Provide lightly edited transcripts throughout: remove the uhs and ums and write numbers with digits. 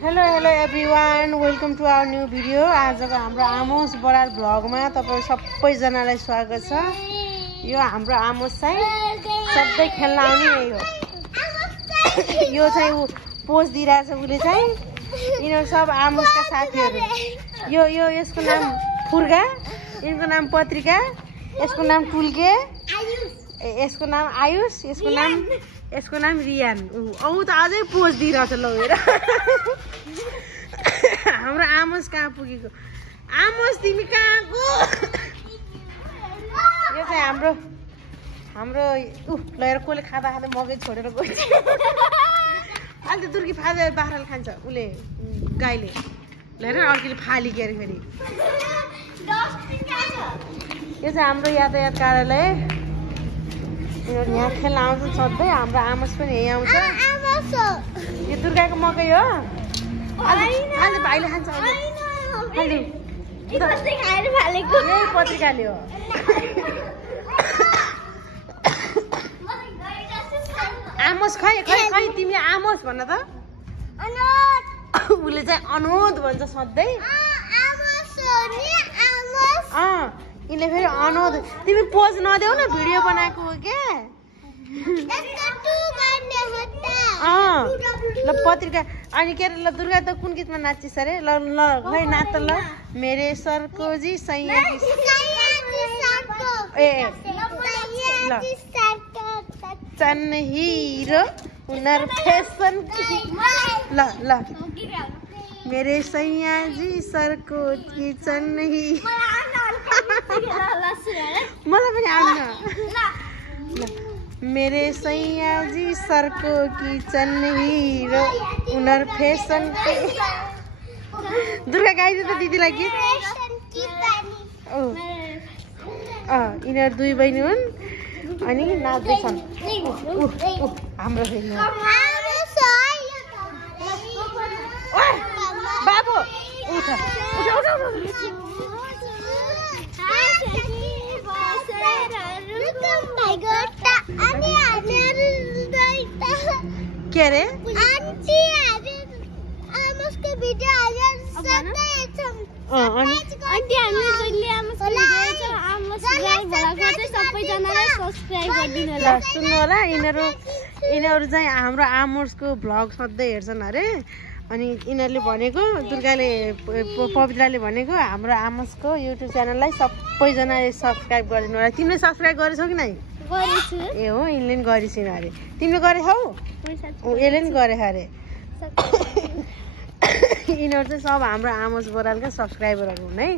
Hello everyone, welcome to our new video. आजको हाम्रो आमोस बराल भ्लगमा तपाईँ सबैजनालाई स्वागत छ। यो हाम्रो आमोस चाहिँ सधैँ खेल्न आउने यही हो। यो चाहिँ ऊ पोज दिइरहेछ, उसले चाहिँ। यिनीहरू सब आमोसका साथीहरू। यसको नाम फुर्गा, यिनको नाम पत्रिका, यसको नाम टुल्के, यसको नाम आयुष, यसको नाम रियान। औ त अझै पोज दिइरहेछ ल हेर। हाम्रो आमोस कहाँ पुगेको? आमोस तिमी कहाँ गयो? यो चाहिँ हाम्रो ल हेर, कसले खाँदा मकै छोडेर गयो। अहिले त दुर्गी फाले बाख्राले खान्छ उसले, गाईले। ल हेर अर्कीले फाली के अरे फेरि। यो चाहिँ हाम्रो यातायात कार्यालय। यहाँ खेल्न आउँछ सधैँ। हाम्रो आमोस पनि यहीँ आउँछ। यो दुर्गाको मकै हो। अहिले भाइले खान्छ। यही पत्रिकाले हो। आमोस खै तिमी आमोस भन त। उसले चाहिँ अनोद भन्छ सधैँ। यिनले फेरि अनोद। तिमी पोज नदेऊ न, भिडियो बनाएको हो क्या। ल पत्रिका अनि के अरे ल दुर्गा त कुन गीतमा नाचिस अरे? ल खै नाच त ल। मेरे सरको जी सैया ल चन हिरो हुनर फेसन ल मेरे सैया जी सरको किचन ही। मलाई पनि आउन। मेरे सैया जी सरको किचन हिरो उनीहरू फेसन। दुर्गा गाइदियो त दिदीलाई गीत। यिनीहरू दुई बहिनी हुन् अनि नाच्दैछन्। हाम्रो फेरि बाबु उठ। के अरे? सुन्नु होला, यिनीहरू चाहिँ हाम्रो आमोसको भ्लग सधैँ हेर्छन् अरे। अनि यिनीहरूले भनेको, दुर्गाले पवित्राले भनेको हाम्रो आमोसको युट्युब च्यानललाई सबैजनाले सब्सक्राइब गरिदिनु होला। तिमीले सब्सक्राइब गरेछौ कि नै? ए हो, यिनले पनि गरिसिन अरे। तिमीले गरेछौ? यसले पनि गरे अरे। यिनीहरू चाहिँ सब हाम्रो आमोस बरालका सब्सक्राइबरहरू हुन् है।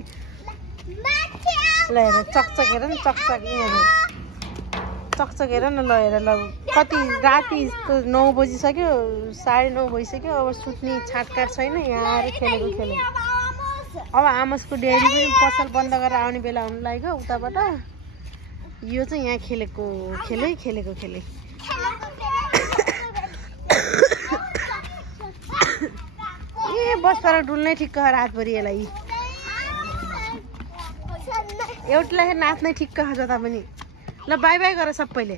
ल हेर चकचक हेर न, चकचक यिनीहरू चकचक हेर न। ल हेर ल, कति राति 9 बजिसक्यो, 9:30 भइसक्यो। अब सुत्ने छाटकाट छैन। यहाँ आएर खेलेको। अब आमोसको डेरी पनि पसल बन्द गरेर आउने बेला हुनु लाग्यो उताबाट। यो चाहिँ यहाँ खेलेको खेले। ए बस पर डुल्नै ठिक्क रातभरि यसलाई। एउटालाई नाच्नै ठिक्क छ जता पनि। ल बाई बाई गर सबैले।